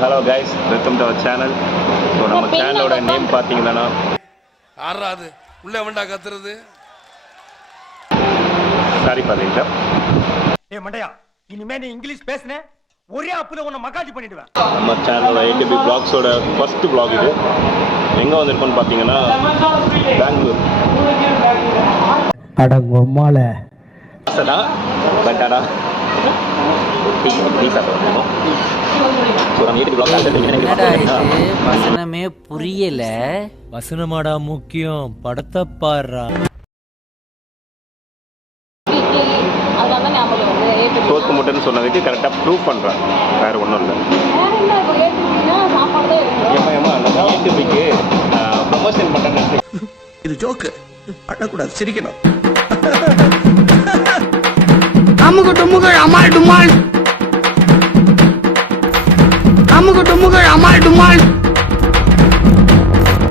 hello guys, welcome to our channel. So நம்ம சேனலோட name பாத்தீங்கன்னா ஆறாது உள்ள வண்டா கத்துறது. சாரி பாத்தீங்களா? ஏய் மண்டையா, இனிமே நீ இங்கிலீஷ் பேசுனே ஒரே அப்புல உன்னை மகாஜி பண்ணிடுவேன். நம்ம சேனலோட ATB vlogsோட ஃபர்ஸ்ட் vlog இது. எங்க வந்திருக்கோம்னு பாத்தீங்கன்னா பெங்களூர். அட பொம்மால சடா பட்டாடா டீ சாப்பிடுறோம். ஸோ நம்ம ATB vlog என்னடா இது வசனமே புரியல. வசனமாடா முக்கியம், படத்தை பாடுறா. சோத்து முட்டைன்னு சொன்னதுக்கு கரெக்டாக ப்ரூவ் பண்ணுறாங்க, வேறு ஒன்றும் இல்லை. ஏமா அந்த ATBக்கு ப்ரொமோஷன் பண்ணுறேன்னு இது ஜோக்கு அடக்கூடாது, சிரிக்கணும். அமுகு டுமுகள் அமால் டுமால், அமுகு டுமுகள் அமால் டுமால்.